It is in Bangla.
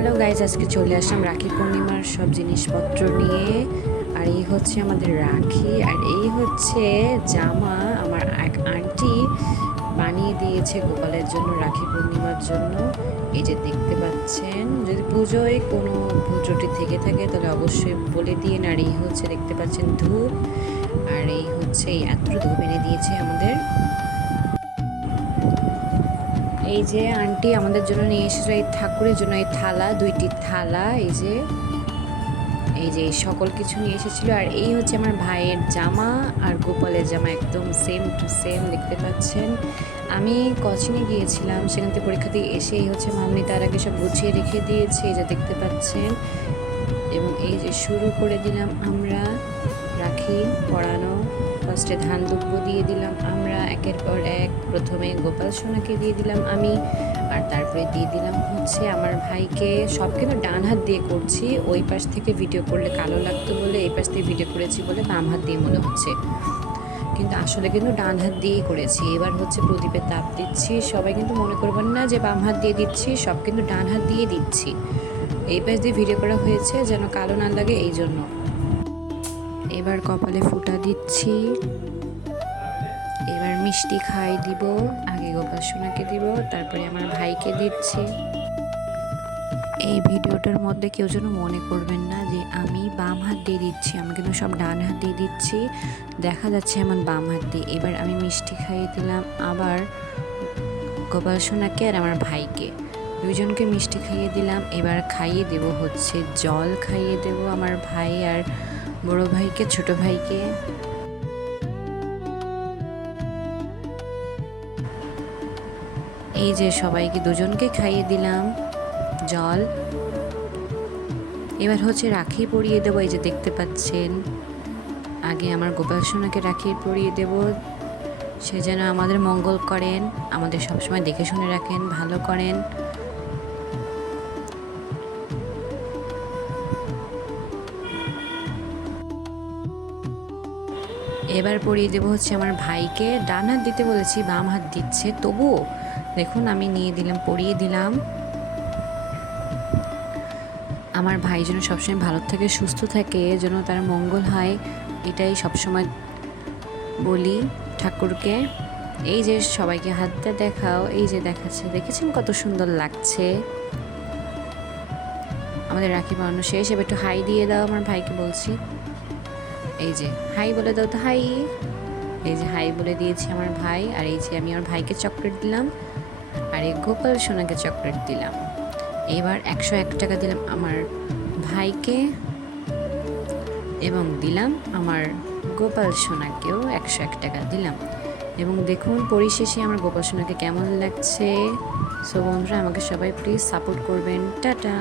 হ্যালো গাইজ, আজকে চলে আসলাম রাখি পূর্ণিমার সব জিনিসপত্র নিয়ে। আর এই হচ্ছে আমাদের রাখি, আর এই হচ্ছে জামা আমার এক আন্টি বানিয়ে দিয়েছে গোপালের জন্য, রাখি পূর্ণিমার জন্য। এই যে দেখতে পাচ্ছেন, যদি পুজোয় কোনো ভুল ত্রুটি থেকে থাকে তাহলে অবশ্যই বলে দিয়ে। আর এই হচ্ছে দেখতে পাচ্ছেন ধূপ, আর এই হচ্ছে এই এতটা ধূপ এনে দিয়েছে আমাদের। এই যে আন্টি আমাদের জন্য নিয়ে এসেছিল এই ঠাকুরের জন্য এই থালা, দুইটি থালা, এই যে সকল কিছু নিয়ে এসেছিল। আর এই হচ্ছে আমার ভাইয়ের জামা আর গোপালের জামা, একদম সেম টু সেম দেখতে পাচ্ছেন। আমি কোচিংয়ে গিয়েছিলাম, সেখান থেকে পরীক্ষা দিয়ে এসে এই হচ্ছে মামনি তার আগে সব গুছিয়ে রেখে দিয়েছে, এই যে দেখতে পাচ্ছেন। এবং এই যে শুরু করে দিলাম আমরা রাখি পরানো। ফার্স্টে ধান দুব্য দিয়ে দিলাম আমরা একের পর এক। প্রথমে গোপাল সোনাকে দিয়ে দিলাম আমি, আর তারপরে দিয়ে দিলাম হচ্ছে আমার ভাইকে। সব কিন্তু ডান হাত দিয়ে করছি, ওই পাশ থেকে ভিডিও করলে কালো লাগতো বলে এই পাশ থেকে ভিডিও করেছি বলে বাম হাত দিয়ে মনে হচ্ছে, কিন্তু আসলে কিন্তু ডান হাত দিয়েই করেছি। এবার হচ্ছে প্রদীপে তাপ দিচ্ছি, সবাই কিন্তু মনে করবেন না যে বাম হাত দিয়ে দিচ্ছি, সব কিন্তু ডান হাত দিয়ে দিচ্ছি। এই পাশ দিয়ে ভিডিও করা হয়েছে যেন কালো না লাগে, এই জন্য। এবার কপালে ফুটা দিচ্ছি, এবার মিষ্টি খাই দিব। আগে গোপাল সোনাকে দিব, তারপরে আমার ভাইকে দিচ্ছি। এই ভিডিওটার মধ্যে কেউ যেন মনে করবেন না যে আমি বাম হাত দিয়ে দিচ্ছি, আমি কিন্তু সব ডান হাত দিয়ে দিচ্ছি, দেখা যাচ্ছে আমার বাম হাত দিয়ে। এবার আমি মিষ্টি খাইয়ে দিলাম আবার গোপাল সোনাকে আর আমার ভাইকে, দুইজনকে মিষ্টি খাইয়ে দিলাম। এবার খাইয়ে দেব হচ্ছে জল খাইয়ে দেব আমার ভাই আর বড় ভাইকে, ছোট ভাইকে। এই যে সবাইকে দুজনকে খাইয়ে দিলাম জল। এবার হচ্ছে রাখি পরিয়ে দেবো, এই যে দেখতে পাচ্ছেন। আগে আমার গোপাল সোনাকে রাখি পরিয়ে দেব, সে যেন আমাদের মঙ্গল করেন, আমাদের সবসময় দেখে শুনে রাখেন, ভালো করেন। এবার পরিয়ে দেবো হচ্ছে আমার ভাইকে। ডান হাত দিতে বলেছি, বাম হাত দিচ্ছে, তবুও দেখুন আমি নিয়ে দিলাম, পরিয়ে দিলাম। আমার ভাই যেন সবসময় ভালো থাকে, সুস্থ থাকে, যেন তার মঙ্গল হয়, এটাই সবসময় বলি ঠাকুরকে। এই যে সবাইকে হাতটা দেখাও, এই যে দেখাচ্ছে, দেখেছেন কত সুন্দর লাগছে। আমাদের রাখি পরানো শেষ, এবার একটু হাই দিয়ে দাও আমার ভাইকে বলছি। এই যে হাই বলে দাও তো, হাই। এই যে হাই বলে দিয়েছি আমার ভাই। আর এই যে আমি আমার ভাইকে চকলেট দিলাম, আর এই গোপাল সোনাকে চকলেট দিলাম। এবার 101 টাকা দিলাম আমার ভাইকে, এবং দিলাম আমার গোপাল সোনাকেও 101 টাকা দিলাম। এবং দেখুন পরিশেষে আমার গোপাল সোনাকে কেমন লাগছে। সো বন্ধুরা, আমাকে সবাই প্লিজ সাপোর্ট করবেন। টাটা।